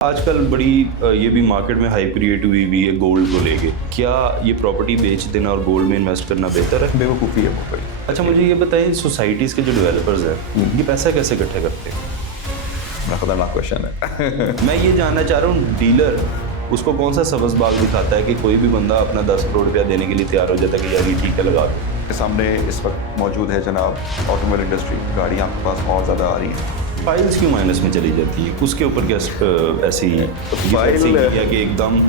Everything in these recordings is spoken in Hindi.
आजकल बड़ी ये भी मार्केट में हाई क्रिएट हुई हुई है गोल्ड को लेके। क्या ये प्रॉपर्टी बेच देना और गोल्ड में इन्वेस्ट करना बेहतर है? बेवकूफ़ी है वो बड़ी। अच्छा, मुझे ये बताइए, सोसाइटीज़ के जो डेवलपर्स हैं ये पैसा कैसे इकट्ठा करते हैं? खतरनाक क्वेश्चन है। मैं ये जानना चाह रहा हूँ, डीलर उसको कौन सा सबस बाग दिखाता है कि कोई भी बंदा अपना 10 करोड़ रुपया देने के लिए तैयार हो जाता है कि यार ये ठीक है, लगा दो। सामने इस वक्त मौजूद है जनाब ऑटोमोबाइल इंडस्ट्री, गाड़ियाँ आपके पास बहुत ज़्यादा आ रही हैं। फाइल्स क्यों माइनस में चली जाती है? उसके ऊपर क्या ऐसी फाइल है कि एकदम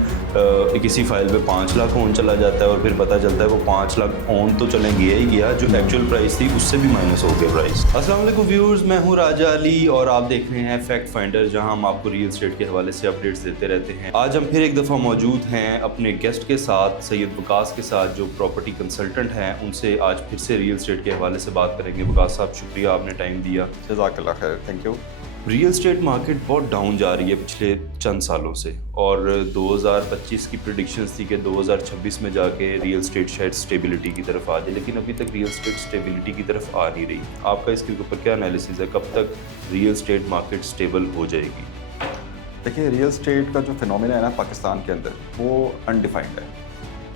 किसी फाइल पे 5 लाख ऑन चला जाता है और फिर पता चलता है वो 5 लाख ऑन तो चले गया ही गया, जो एक्चुअल प्राइस थी उससे भी माइनस हो गया प्राइस। अस्सलाम वालेकुम व्यूअर्स, मैं हूँ राजा अली और आप देख रहे हैं फैक्ट फाइंडर, जहाँ हम आपको रियल एस्टेट के हवाले से अपडेट्स देते रहते हैं। आज हम फिर एक दफ़ा मौजूद हैं अपने गेस्ट के साथ, सैयद वकास के साथ, जो प्रॉपर्टी कंसल्टेंट हैं। उनसे आज फिर से रियल एस्टेट के हवाले से बात करेंगे। वकास साहब, शुक्रिया, आपने टाइम दिया। जज़ाकल्लाह खैर, thank you. Real estate market बहुत डाउन जा रही है पिछले चंद सालों से, और 2025 की प्रेडिक्शंस थी कि 2026 में जाके रियल एस्टेट शायद स्टेबिलिटी की तरफ आ जाए, लेकिन अभी तक रियल एस्टेट स्टेबिलिटी की तरफ आ नहीं रही। आपका इसके ऊपर क्या एनालिसिस है? कब तक रियल एस्टेट मार्केट स्टेबल हो जाएगी? देखिए, रियल एस्टेट का जो फिनोमेना है ना पाकिस्तान के अंदर, वो अनडिफाइंड है।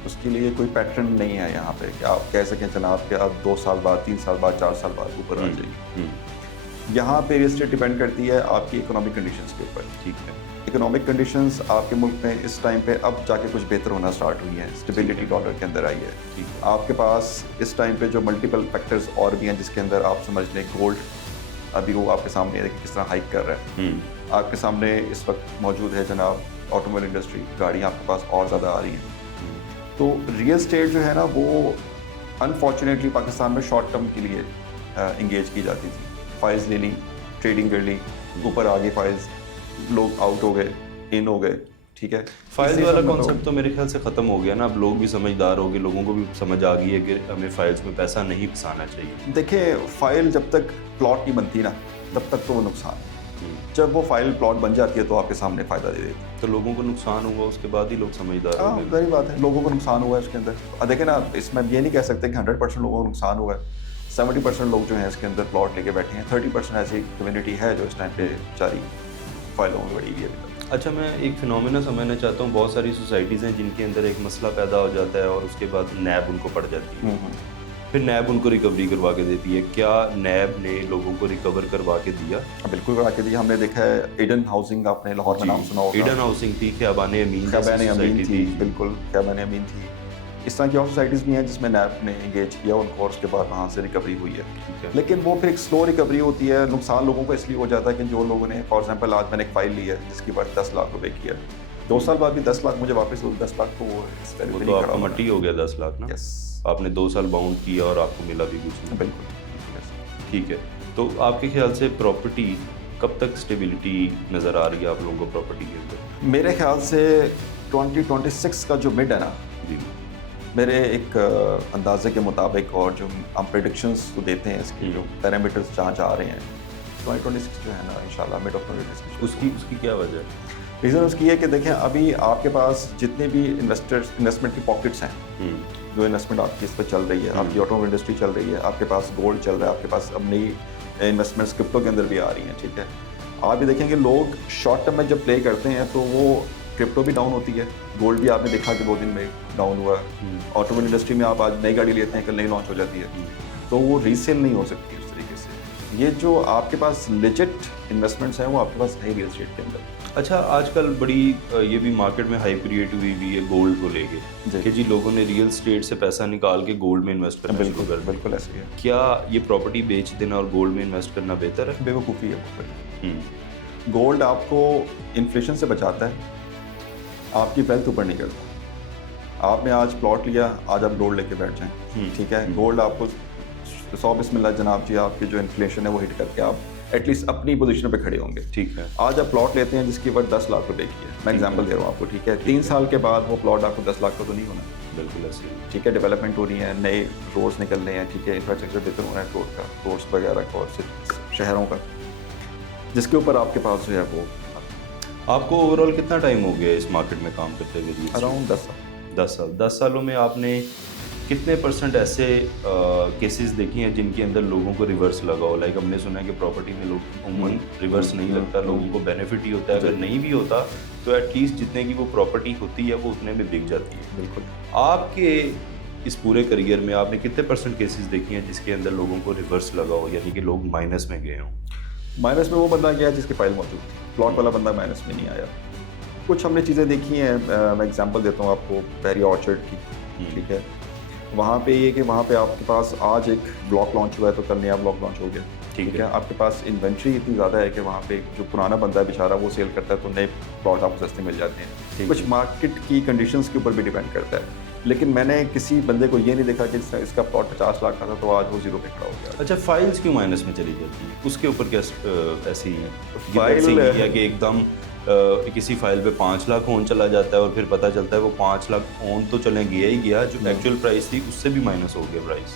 उसके लिए कोई पैटर्न नहीं है यहाँ पे कि आप कह सकें जनाब कि अब 2 साल बाद, 3 साल बाद, 4 साल बाद ऊपर आ जाएगी। यहाँ पे रियल एस्टेट डिपेंड करती है आपकी इकोनॉमिक कंडीशंस के ऊपर। ठीक है, इकोनॉमिक कंडीशंस आपके मुल्क में इस टाइम पे अब जाके कुछ बेहतर होना स्टार्ट हुई है, स्टेबिलिटी डॉलर के अंदर आई है। ठीक है। आपके पास इस टाइम पे जो मल्टीपल फैक्टर्स और भी हैं, जिसके अंदर आप समझ लें गोल्ड अभी वो आपके सामने है कि किस तरह हाइक कर रहा है। आपके सामने इस वक्त मौजूद है जनाब ऑटोमोबाइल इंडस्ट्री, गाड़ियाँ आपके पास और ज़्यादा आ रही हैं। तो रियल एस्टेट जो है ना, वो अनफॉर्चुनेटली पाकिस्तान में शॉर्ट टर्म के लिए इंगेज की जाती थी। फाइल्स ले ली, ट्रेडिंग कर ली, ऊपर आ गए फाइल्स, लोग आउट हो गए, इन हो गए। ठीक है, फाइल्स वाला कॉन्सेप्ट तो मेरे ख्याल से ख़त्म हो गया ना। अब लोग भी समझदार हो गए, लोगों को भी समझ आ गई है कि हमें फाइल्स में पैसा नहीं फंसाना चाहिए। देखिए, फाइल जब तक प्लॉट नहीं बनती ना, तब तक तो वो नुकसान है। जब वो फाइल प्लॉट बन जाती है तो आपके सामने फ़ायदा दे देती है। तो लोगों को नुकसान हुआ, उसके बाद ही लोग समझदार हाँ, होंगे। वही बात है, लोगों को नुकसान हुआ है इसके अंदर। देखें ना, इसमें ये नहीं कह सकते कि 100% लोगों को नुकसान हुआ है। 70% लोग जो हैं इसके अंदर प्लॉट लेके बैठे हैं। 30% ऐसी कम्युनिटी है जो इस टाइम पे बेचारी फाइलों में बड़ी हुई है अभी तक। अच्छा, मैं एक फिनोमेना समझना चाहता हूँ। बहुत सारी सोसाइटीज़ हैं जिनके अंदर एक मसला पैदा हो जाता है और उसके बाद नैब उनको पड़ जाती है, फिर नैब उनको रिकवरी करवा के देती है। क्या नैब ने लोगों को रिकवर करवा के दिया? बिल्कुल करा के दिया। हमने देखा है ईडन हाउसिंग, आपने लाहौर में नाम सुना होगा। ईडन हाउसिंग थी, ख्याबान अमीन थी, बिल्कुल ख्याबान अमीन थी। इस तरह की और सोसाइटीज़ भी हैं जिसमें नैब ने इंगेज किया उनको और उसके बाद वहाँ से रिकवरी हुई है। लेकिन वो फिर एक स्लो रिकवरी होती है। नुकसान लोगों को इसलिए हो जाता है कि जो लोगों ने, फॉर एग्जांपल आज मैंने एक फ़ाइल ली है जिसकी वर्थ 10 लाख रुपए की है, 2 साल बाद भी 10 लाख मुझे वापस हो, 10 लाख तो वो तो आपका मट्टी हो गया 10 लाख ना। यस, आपने 2 साल बाउंड किया और आपको मिला भी कुछ नहीं। बिल्कुल। ठीक है, तो आपके ख्याल से प्रॉपर्टी कब तक स्टेबिलिटी नज़र आ रही है आप लोगों को प्रॉपर्टी के अंदर? मेरे ख्याल से 2026 का जो मिड है ना, जी, मेरे एक अंदाजे के मुताबिक, और जो हम प्रेडिक्शंस को देते हैं इसके जो पैरामीटर्स जहाँ जा रहे हैं, 2026 जो है ना, इंशाल्लाह मिड ऑफ 2026। उसकी क्या वजह है? रीज़न उसकी है कि देखें, अभी आपके पास जितने भी इन्वेस्टमेंट की पॉकेट्स हैं, जो इन्वेस्टमेंट आपकी इस पर चल रही है, आपकी ऑटोमोबाइल इंडस्ट्री चल रही है, आपके पास गोल्ड चल रहा है, आपके पास अब नई इन्वेस्टमेंट्स क्रिप्टो के अंदर भी आ रही हैं। ठीक है, आप भी देखेंगे लोग शॉर्ट टर्म में जब प्ले करते हैं तो वो क्रिप्टो भी डाउन होती है, गोल्ड भी आपने देखा कि 2 दिन में डाउन हुआ। ऑटोमोबाइल इंडस्ट्री में आप आज नई गाड़ी लेते हैं, कल नई लॉन्च हो जाती है, तो वो रीसेल नहीं हो सकती उस तरीके से। ये जो आपके पास लेजिट इन्वेस्टमेंट्स हैं वो आपके पास है रियल एस्टेट के अंदर। अच्छा, आजकल बड़ी ये भी मार्केट में हाई क्रिएट हुई हुई है गोल्ड को लेके कि जी लोगों ने रियल एस्टेट से पैसा निकाल के गोल्ड में इन्वेस्ट करना शुरू कर दिया। बिल्कुल ऐसे ही है। क्या ये प्रॉपर्टी बेच देना और गोल्ड में इन्वेस्ट करना बेहतर है? बेवकूफ़ी है वो बड़ी। गोल्ड आपको इन्फ्लेशन से बचाता है, आपकी वेल्थ ऊपर नहीं करता। आपने आज प्लॉट लिया, आज आप गोल्ड लेके बैठ जाएं। ठीक है, गोल्ड आपको 100 बिस्मिल्लाह जनाब जी, आपकी जो इन्फ्लेशन है वो हिट करके आप एटलीस्ट अपनी पोजीशन पे खड़े होंगे। ठीक है, आज आप प्लॉट लेते हैं जिसकी वर्थ 10 लाख रुपए की है, मैं एग्जांपल दे रहा हूँ आपको। ठीक है, 3 साल के बाद वो प्लॉट आपको 10 लाख का तो नहीं होना। बिल्कुल ऐसे ही। ठीक है, डेवलपमेंट हो रही है, नए रोड्स निकल रहे हैं। ठीक है, इंफ्रास्ट्रक्चर बेहतर हो रहा है, रोड का, रोड्स वगैरह का और शहरों का, जिसके ऊपर आपके पास जो है वो आपको ओवरऑल कितना टाइम हो गया इस मार्केट में काम करते हुए? अराउंड 10 साल। 10 साल। 10 सालों में आपने कितने परसेंट ऐसे केसेस देखी हैं जिनके अंदर लोगों को रिवर्स लगा हो? लाइक हमने सुना है कि प्रॉपर्टी में लोग उमूमन रिवर्स नहीं लगता, लोगों को बेनिफिट ही होता है। अगर नहीं भी होता तो एटलीस्ट जितने की वो प्रॉपर्टी होती है वो उतने में बिक जाती है। बिल्कुल। आपके इस पूरे करियर में आपने कितने परसेंट केसेस देखी हैं जिसके अंदर लोगों को रिवर्स लगा हो, यानी कि लोग माइनस में गए हों? माइनस में वो बंदा गया जिसकी फाइल मौजूद थी, प्लॉट वाला बंदा माइनस में नहीं आया। कुछ हमने चीज़ें देखी हैं, मैं एग्जांपल देता हूँ आपको पेरी ऑर्चर्ड की, ठीक है। वहाँ पे ये कि वहाँ पे आपके पास आज एक ब्लॉक लॉन्च हुआ है तो कल नया ब्लॉक लॉन्च हो गया, ठीक है। आपके पास इन्वेंट्री इतनी ज़्यादा है कि वहाँ पे जो पुराना बंदा है बेचारा वो सेल करता है तो नए प्लॉट आपको सस्ते मिल जाते हैं। कुछ मार्केट की कंडीशंस के ऊपर भी डिपेंड करता है, लेकिन मैंने किसी बंदे को ये नहीं देखा कि इसका प्लॉट 50 लाख का था तो आज वो 0 पे खड़ा हो गया। अच्छा, फाइल्स क्यों माइनस में चली जाती है? उसके ऊपर क्या ऐसी फाइल है कि एकदम किसी फाइल पे 5 लाख ऑन चला जाता है और फिर पता चलता है वो 5 लाख ऑन तो चले गया ही गया, जो एक्चुअल प्राइस थी उससे भी माइनस हो गया प्राइस।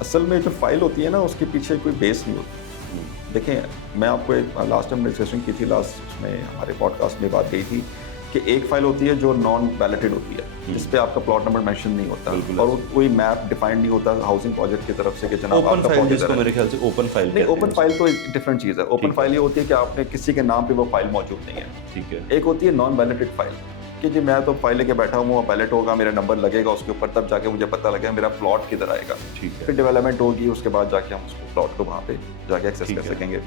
असल में जो फाइल होती है ना उसके पीछे कोई बेस नहीं होती। देखें, मैं आपको एक लास्ट टाइम डिस्कशन की थी, लास्ट उसमें हमारे पॉडकास्ट में बात गई थी कि एक फाइल होती है जो नॉन बैलेटेड होती है, जिस पे आपका प्लॉट नंबर मेंशन नहीं होता और कोई मैप डिफाइंड नहीं होता हाउसिंग प्रोजेक्ट की तरफ से कि जनाब ओपन फाइल, जिसको मेरे ख्याल से ओपन फाइल नहीं, ओपन फाइल तो एक डिफरेंट चीज़ है। ओपन फाइल ये होती है कि आपने किसी के नाम पे वो फाइल मौजूद नहीं है, ठीक है। एक होती है नॉन बैलेटेड फाइल कि जी मैं तो फाइल लेके बैठा हूँ, बैलेट होगा, मेरा नंबर लगेगा उसके ऊपर, तब जाके मुझे पता लगेगा मेरा प्लॉट किधर आएगा, ठीक है। फिर डेवलपमेंट होगी, उसके बाद जाके हम उसको प्लॉट को वहाँ पे जाके एक्सेस कर सकेंगे।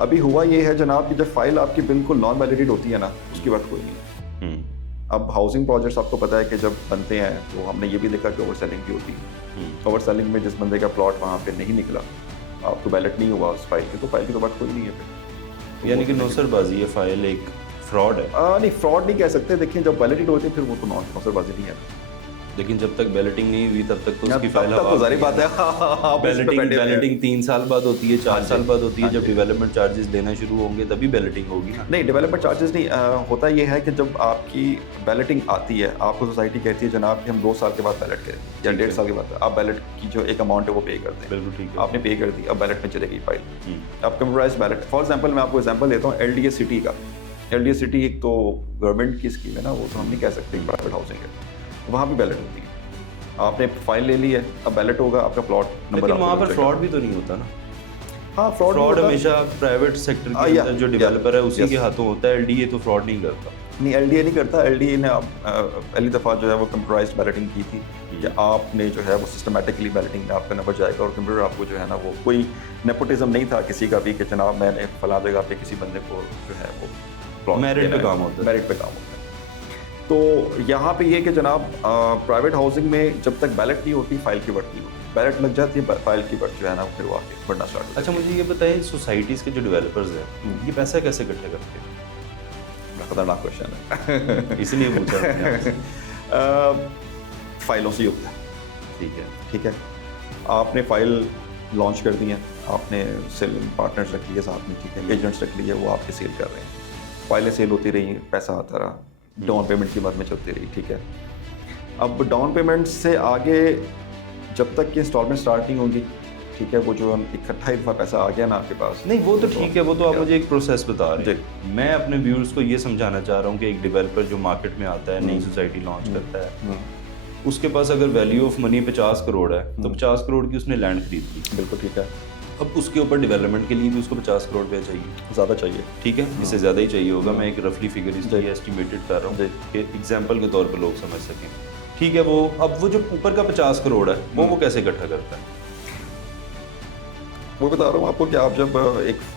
अभी हुआ ये है जनाब कि जब फाइल आपकी बिल्कुल नॉन वैलिडेट होती है ना, उसकी बात कोई नहीं। अब हाउसिंग प्रोजेक्ट्स आपको पता है कि जब बनते हैं तो हमने ये भी देखा कि ओवर सेलिंग भी होती है। ओवर सेलिंग में जिस बंदे का प्लॉट वहाँ पे नहीं निकला, आपको बैलेट नहीं हुआ उस फाइल की, तो फाइल की तो बात कोई नहीं है फिर। यानी कि नौसरबाजी, ये फाइल एक फ्रॉड है? नहीं, फ्रॉड नहीं कह सकते। देखिए, जब वैलिडेट होती है फिर वो तो नौसरबाजी नहीं है। लेकिन जब तक बैलेटिंग नहीं हुई तब तक तो उसकी फाइल तो जारी बात है। बैलेटिंग 3 साल बाद होती है, 4 साल बाद होती है। जब डेवलपमेंट चार्जेस देना शुरू होंगे तभी बैलेटिंग होगी ना? नहीं, डेवलपमेंट चार्जेस नहीं होता। ये है कि जब आपकी बैलेटिंग आती है, आपको सोसाइटी कहती है जनाब कि हम 2 साल के बाद बैलेट करें या 1.5 साल के बाद, आप बैलेट की जो एक अमाउंट है वो पे कर दें। बिल्कुल ठीक है, आपने पे कर दी, अब बैलेट में चलेगी फाइल। अब कंप्यूटराइज्ड बैलेट, फॉर एग्जांपल मैं आपको एग्जांपल देता हूँ LDA सिटी का। LDA सिटी एक तो गवर्नमेंट की स्कीम है ना, वो तो हम नहीं कह सकते प्राइवेट हाउसिंग है, वहाँ भी बैलेट होती है। आपने फाइल ले ली है, अब बैलेट होगा, आपका प्लॉट नंबर। लेकिन वहाँ पर फ्रॉड भी तो नहीं होता ना? हाँ, फ्रॉड हमेशा प्राइवेट सेक्टर के अंदर जो डेवलपर है उसी के हाथों होता है। LDA तो फ्रॉड नहीं करता। नहीं, LDA नहीं करता। LDA ने पहली दफ़ा जो है वो कंप्यूटराइज्ड बैलेटिंग की थी कि आपने जो है वो सिस्टमेटिकली बैलेटिंग में आपका नंबर जाएगा और कंप्यूटर आपको जो है ना, वो कोई नेपोटिज्म नहीं था किसी का भी कि जनाब मैंने फला जगह पे किसी बंदे को जो है वो प्लॉट मेरिट पे काम होता है। मेरिट पे काम होता है। तो यहाँ पे ये कि जनाब प्राइवेट हाउसिंग में जब तक बैलेट नहीं होती फाइल की बढ़ती है, बैलेट लग जाती है फाइल की बढ़ जो है ना फिर वो आगे बढ़ना स्टार्ट होता है। अच्छा, मुझे ये बताइए, सोसाइटीज़ के जो डेवलपर्स हैं ये पैसा कैसे इकट्ठा करते हैं? खतरनाक क्वेश्चन है। इसलिए पूछा। फाइलों से ही होता है। ठीक है। आपने फाइल लॉन्च कर दी है, आपने सेलिंग पार्टनर्स रख लिए साथ में, ठीक है, एजेंट्स रख लिए, वो आपके सेल कर रहे हैं, फाइलें सेल होती रही, पैसा आता रहा, डाउन पेमेंट की मद में चलती रही, ठीक है। अब डाउन पेमेंट से आगे जब तक कि इंस्टॉलमेंट स्टार्ट नहीं होगी, ठीक है, वो जो इकट्ठा ही दफ़ा पैसा आ गया ना आपके पास, नहीं वो तो ठीक है, वो तो आप मुझे एक प्रोसेस बता रहे हैं। मैं अपने व्यूअर्स को ये समझाना चाह रहा हूँ कि एक डेवलपर जो मार्केट में आता है, नई सोसाइटी लॉन्च करता है, उसके पास अगर वैल्यू ऑफ मनी 50 करोड़ है तो 50 करोड़ की उसने लैंड खरीद ली। बिल्कुल ठीक है। अब उसके ऊपर डेवलपमेंट के लिए भी उसको 50 करोड़ रुपया चाहिए, ज़्यादा चाहिए, ठीक है, इससे ज़्यादा ही चाहिए होगा। मैं एक रफली फिगर इसलिए एस्टिमेटेड कर रहा हूँ कि एग्जांपल के तौर पर लोग समझ सकें, ठीक है। वो अब वो जो ऊपर का 50 करोड़ है वो कैसे इकट्ठा करता है? वो बता रहा हूँ आपको कि आप जब एक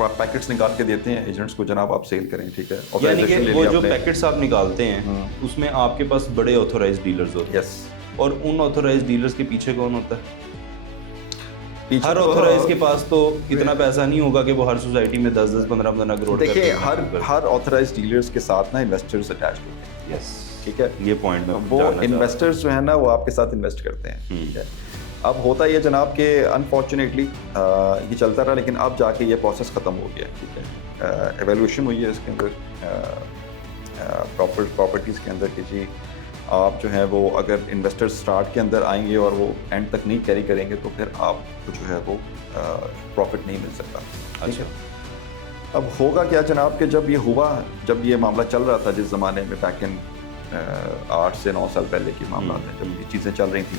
पैकेट्स निकाल के देते हैं एजेंट्स को, जनाब आप सेल करें, ठीक है, यानी कि वो जो पैकेट्स आप निकालते हैं उसमें आपके पास बड़े ऑथोराइज्ड डीलर्स होते हैं। यस। और उन ऑथोराइज्ड डीलर्स के पीछे कौन होता है? हर तो ऑथोराइज के पास तो इतना पैसा नहीं होगा कि वो हर सोसाइटी में 10-10, 15-15 करोड़। देखिए, हर ऑथराइज्ड डीलर्स के साथ ना इन्वेस्टर्स अटैच्ड होते हैं। यस, ठीक है, ये पॉइंट में वो इन्वेस्टर्स जो है ना वो आपके साथ इन्वेस्ट करते हैं, ठीक है। अब होता ये जनाब के अनफॉर्चुनेटली ये चलता रहा, लेकिन अब जाके ये प्रोसेस ख़त्म हो गया, ठीक है। एवेल्यूशन हुई है इसके अंदर प्रॉपर्टीज़ के अंदर कि जी आप जो है वो अगर इन्वेस्टर्स स्टार्ट के अंदर आएंगे और वो एंड तक नहीं कैरी करेंगे तो फिर आपको जो है वो प्रॉफिट नहीं मिल सकता। अच्छा, अब होगा क्या जनाब कि जब ये हुआ, जब ये मामला चल रहा था जिस ज़माने में बैक इन 8 से 9 साल पहले की मामला है, जब ये चीज़ें चल रही थी,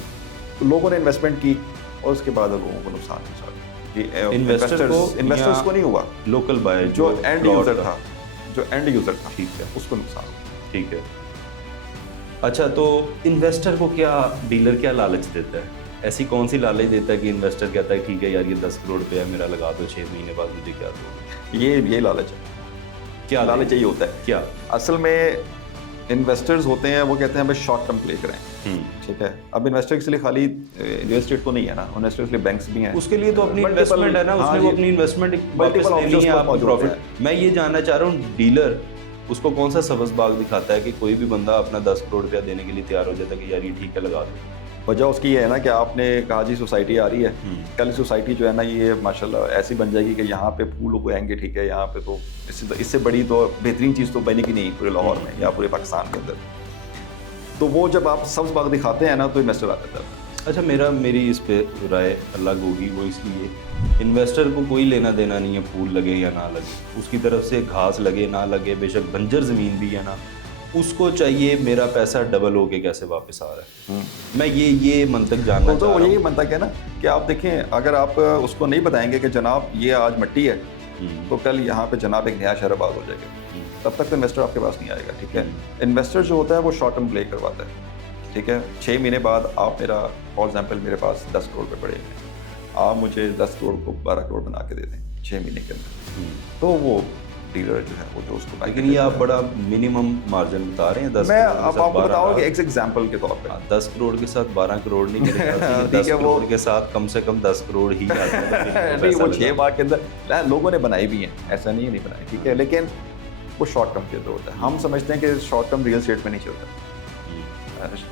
तो लोगों ने इन्वेस्टमेंट की और उसके बाद लोगों को नुकसान हुआ। इन्वेस्टर्स को नहीं हुआ, लोकल बायर जो एंड यूज़र था, ठीक है, उसको नुकसान हुआ। ठीक है। अच्छा, तो इन्वेस्टर को क्या डीलर क्या लालच देता है? ऐसी कौन सी लालच देता है कि इन्वेस्टर कहता है ठीक है यार ये 10 करोड़ रुपया मेरा लगा दो, 6 महीने बाद मुझे क्या दो? ये लालच है। क्या लालच यही होता है। क्या असल में इन्वेस्टर्स होते हैं, वो कहते हैं हमें शॉर्ट टर्म प्ले करें, ठीक है। अब इन्वेस्टर के लिए खाली रियल एस्टेट तो नहीं है ना, इन्वेस्टर के लिए बैंक्स भी हैं, उसके लिए तो अपनी इन्वेस्टमेंट है ना, उसने वो अपनी इन्वेस्टमेंट वापस लेनी है, आपको प्रॉफिट। मैं ये जानना चाह रहा हूँ, डीलर उसको कौन सा सबस बाग दिखाता है कि कोई भी बंदा अपना 10 करोड़ रुपया देने के लिए तैयार हो जाता है कि यार ये ठीक है लगा दो? वजह उसकी ये है ना कि आपने कहा जी सोसाइटी आ रही है, कल सोसाइटी जो है ना ये माशाल्लाह ऐसी बन जाएगी कि यहाँ पे फूल उगाएंगे, ठीक है, यहाँ पे तो इससे बड़ी तो बेहतरीन चीज़ तो बनेगी नहीं पूरे लाहौर में या पूरे पाकिस्तान के अंदर। तो वो जब आप सब्ज बाग दिखाते हैं ना तो इन्वेस्टर आ जाता है। अच्छा, मेरी इस पे राय अलग होगी, वो इसलिए इन्वेस्टर को कोई लेना देना नहीं है फूल लगे या ना लगे, उसकी तरफ से घास लगे ना लगे, बेशक बंजर ज़मीन भी है ना, उसको चाहिए मेरा पैसा डबल होके कैसे वापस आ रहा है। मैं ये मंतक जानना चाह रहा हूँ। यही मंतक है ना कि आप देखें, अगर आप उसको नहीं बताएंगे कि जनाब ये आज मिट्टी है, तो कल यहाँ पे जनाब एक नया शहर आबाद हो जाएगा, तब तक तो इन्वेस्टर आपके पास नहीं आएगा, ठीक है। इन्वेस्टर जो होता है वो शॉर्ट टर्म प्ले करवाता है, ठीक है। 6 महीने बाद आप मेरा फॉर एग्जाम्पल मेरे पास 10 करोड़ रुपये पड़े हैं, आप मुझे 10 करोड़ को 12 करोड़ बना के दे दें 6 महीने के अंदर, तो वो डीलर जो है वो जो उसको। लेकिन ये आप बड़ा मिनिमम मार्जिन बता रहे हैं 10 मैं अब आपको बताऊँ कि एक एग्जाम्पल के तौर पे 10 करोड़ के साथ 12 करोड़ नहीं करेगा, 10 करोड़ के साथ कम से कम 10 करोड़ ही आता है। नहीं, वो 6 माह के अंदर लोगों ने बनाई भी हैं, ऐसा नहीं बनाई, ठीक है, लेकिन वो शॉर्ट टर्म के अंदर होता है। हम समझते हैं कि शॉर्ट टर्म रियल एस्टेट में नहीं चलता।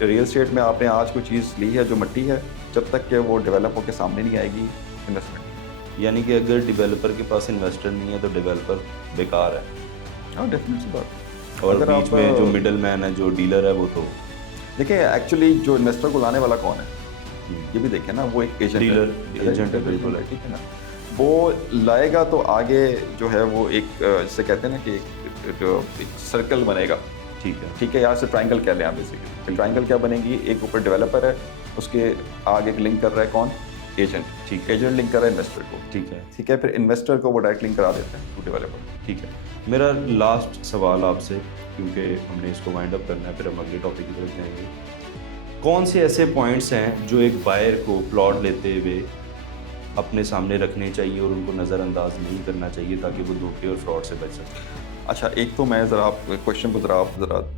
रियल एस्टेट में आपने आज कोई चीज़ ली है जो मिट्टी है, जब तक कि वो डेवलप होकर सामने नहीं आएगी इन्वेस्टमेंट। यानी कि अगर डेवलपर के पास इन्वेस्टर नहीं है तो डेवलपर बेकार है। हाँ, डेफिनेटली बात। और बीच में जो मिडल मैन है, जो डीलर है, वो तो देखिए एक्चुअली जो इन्वेस्टर को लाने वाला कौन है ये भी देखें ना, वो एक एजेंट है, बिल्कुल है, ठीक है ना। वो लाएगा तो आगे जो है वो एक जिसे कहते हैं ना कि एक सर्कल बनेगा, ठीक है, यहाँ से ट्रायंगल कह लें आप बेसिकली। ट्रायंगल क्या बनेगी, एक ऊपर डेवलपर है, उसके आगे लिंक कर रहा है कौन, एजेंट, ठीक है, एजेंट लिंक कर रहा है इन्वेस्टर को, ठीक है, फिर इन्वेस्टर को वो डायरेक्ट लिंक करा देता है टू डेवलपर, ठीक है। मेरा लास्ट सवाल आपसे, क्योंकि हमने इसको वाइंड अप करना है, फिर हम अगले टॉपिक की तरफ जाएंगे। कौन से ऐसे पॉइंट्स हैं जो एक बायर को प्लॉट लेते हुए अपने सामने रखने चाहिए और उनको नज़रअंदाज नहीं करना चाहिए ताकि वो धोखे और फ्रॉड से बच सकें? अच्छा, एक तो मैं ज़रा क्वेश्चन को ज़रा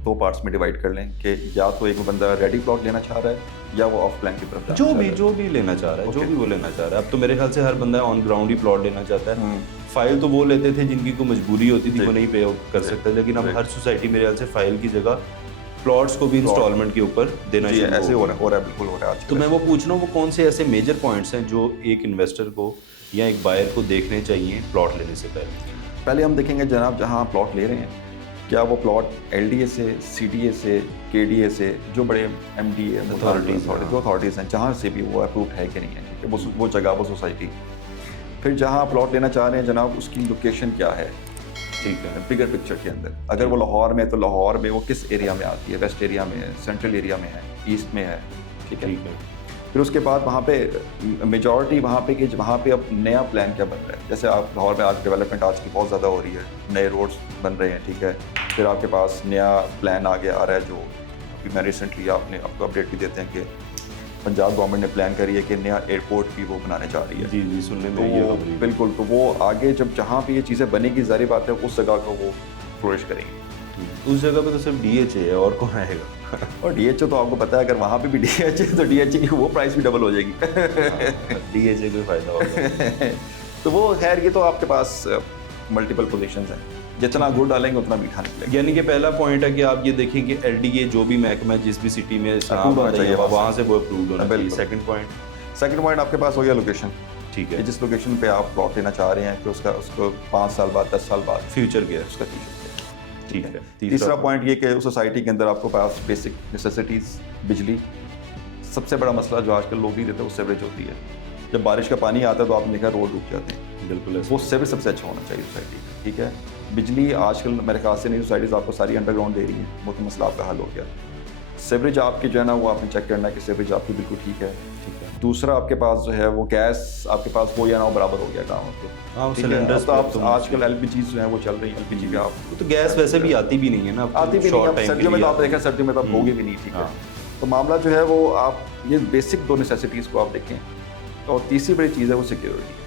2 पार्ट्स में डिवाइड कर लें कि या तो एक बंदा रेडी प्लॉट लेना चाह रहा है या वो ऑफ प्लान की तरफ जो भी लेना चाह रहा है, जो भी वो लेना चाह रहा है। अब तो मेरे ख्याल से हर बंदा ऑन ग्राउंड ही प्लॉट लेना चाहता है। फाइल तो वो लेते थे जिनकी कोई मजबूरी होती थी, वो नहीं पे कर सकते, लेकिन अब हर सोसाइटी मेरे ख्याल से फाइल की जगह प्लॉट्स को भी इंस्टॉलमेंट के ऊपर देना चाहिए। ऐसे हो रहा है, बिल्कुल हो रहा है। तो मैं वो पूछ रहा हूँ, वो कौन से ऐसे मेजर पॉइंट्स हैं जो एक इन्वेस्टर को या एक बायर को देखने चाहिए प्लॉट लेने से पहले हम देखेंगे जनाब जहाँ आप प्लॉट ले रहे हैं, क्या वो प्लॉट LDA से, CDA से, KDA से, जो बड़े MDA अथॉरिटीज़ हैं, जहाँ से भी वो अप्रूव्ड है कि नहीं है, ठीक है, वो जगह, वो सोसाइटी। फिर जहाँ आप प्लॉट लेना चाह रहे हैं जनाब, उसकी लोकेशन क्या है, ठीक है, बिगर पिक्चर के अंदर। अगर वो लाहौर में, तो लाहौर में वो किस एरिया में आती है, वेस्ट एरिया में है, सेंट्रल एरिया में है, ईस्ट में है, ठीक है। फिर उसके बाद वहाँ पे मेजॉरिटी वहाँ पे कि वहाँ पे अब नया प्लान क्या बन रहा है। जैसे आप लाहौर में आज डेवलपमेंट आज की बहुत ज़्यादा हो रही है, नए रोड्स बन रहे हैं, ठीक है। फिर आपके पास नया प्लान आगे आ रहा है, जो अभी मैं रिसेंटली आपको अपडेट भी देते हैं कि पंजाब गवर्नमेंट ने प्लान करी है कि नया एयरपोर्ट भी वो बनाने जा रही है। जी सुनने में तो बिल्कुल, तो वो आगे जब जहाँ पे ये चीज़ें बनेगी, ज़ाहिर बात है उस जगह को वो फ्लोरिश करेंगी। उस जगह पे तो सिर्फ DHA है और कौन आएगा? और DHA तो आपको पता है, अगर वहाँ पे भी DHA है तो DHA की वो प्राइस भी डबल हो जाएगी। DHA को फ़ायदा होगा। तो वो खैर, ये तो आपके पास मल्टीपल पोजीशंस हैं, जितना गुड़ डालेंगे उतना मीठा निकलेगा। यानी कि पहला पॉइंट है कि आप ये देखें कि LDA जो भी महकमा जिस भी सिटी में होना चाहिए वहाँ से वो अप्रूव्ड होना चाहिए। सेकंड पॉइंट आपके पास हो गया लोकेशन, ठीक है, जिस लोकेशन पे आप प्लॉट लेना चाह रहे हैं कि उसको 5 साल बाद, 10 साल बाद फ्यूचर क्या है उसका फ्यूचर, ठीक है। तीसरा पॉइंट ये कि उस सोसाइटी के अंदर आपको पास बेसिक नेसेसिटीज़, बिजली, सबसे बड़ा मसला जो आजकल लोग नहीं देते वो सीवरेज होती है। जब बारिश का पानी आता है तो आपने देखा रोड रुक जाते हैं, बिल्कुल, वो सीवरेज सबसे अच्छा होना चाहिए सोसाइटी, ठीक है। बिजली आजकल मेरे ख्याल से नई सोसाइटीज़ आपको सारी अंडरग्राउंड दे रही हैं, वो तो मसला आपका हल हो गया। सीवरेज आपकी जो है ना वो आपने चेक करना है कि सीवरेज आपकी बिल्कुल ठीक है। दूसरा आपके पास जो है वो गैस आपके पास वो या ना वो बराबर हो गया काम आपको। हाँ, ठीक है, सिलेंडर्स अब तो आप आजकल एलपीजी जो है वो चल रही है, एलपीजी पे आप तो गैस वैसे भी आती भी नहीं है ना, आती भी नहीं, अब सर्दियों में तो आप देखें, सर्दियों में तो आप होगी भी नहीं, ठीक है। तो मामला जो है वो आप ये बेसिक 2 नेसेसिटीज़ को आप देखें। और तीसरी बड़ी चीज़ है वो सिक्योरिटी,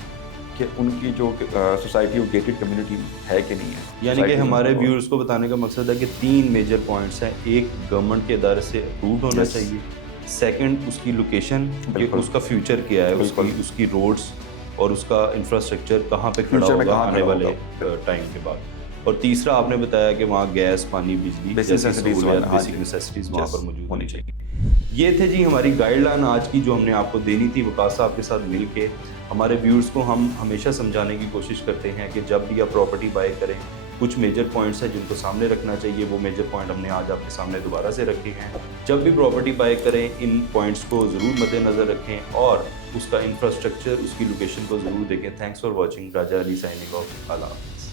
कि उनकी जो सोसाइटी वो गेटेड कम्युनिटी है कि नहीं है। यानी कि हमारे व्यूअर्स को बताने का मकसद है कि 3 मेजर पॉइंट्स हैं। एक, गवर्नमेंट के इदारे से अप्रूव्ड होना चाहिए। सेकंड, उसकी लोकेशन, कि उसका फ्यूचर क्या है, उसकी रोड्स और उसका इंफ्रास्ट्रक्चर कहाँ पे खड़ा होगा आने वाले टाइम के बाद। और तीसरा आपने बताया कि वहाँ गैस, पानी, बिजली, बेसिक नेसेसिटीज़ वहाँ पर मौजूद होनी चाहिए। ये थे जी हमारी गाइडलाइन आज की, जो हमने आपको देनी थी वकास साहब के साथ मिल के। हमारे व्यूअर्स को हम हमेशा समझाने की कोशिश करते हैं कि जब भी आप प्रॉपर्टी बाय करें, कुछ मेजर पॉइंट्स हैं जिनको सामने रखना चाहिए। वो मेजर पॉइंट हमने आज आपके सामने दोबारा से रखे हैं। जब भी प्रॉपर्टी बाय करें, इन पॉइंट्स को ज़रूर मद्देनज़र रखें और उसका इंफ्रास्ट्रक्चर, उसकी लोकेशन को ज़रूर देखें। Thanks for watching. Raja Ali signing off. अल्लाह हाफ़िज़।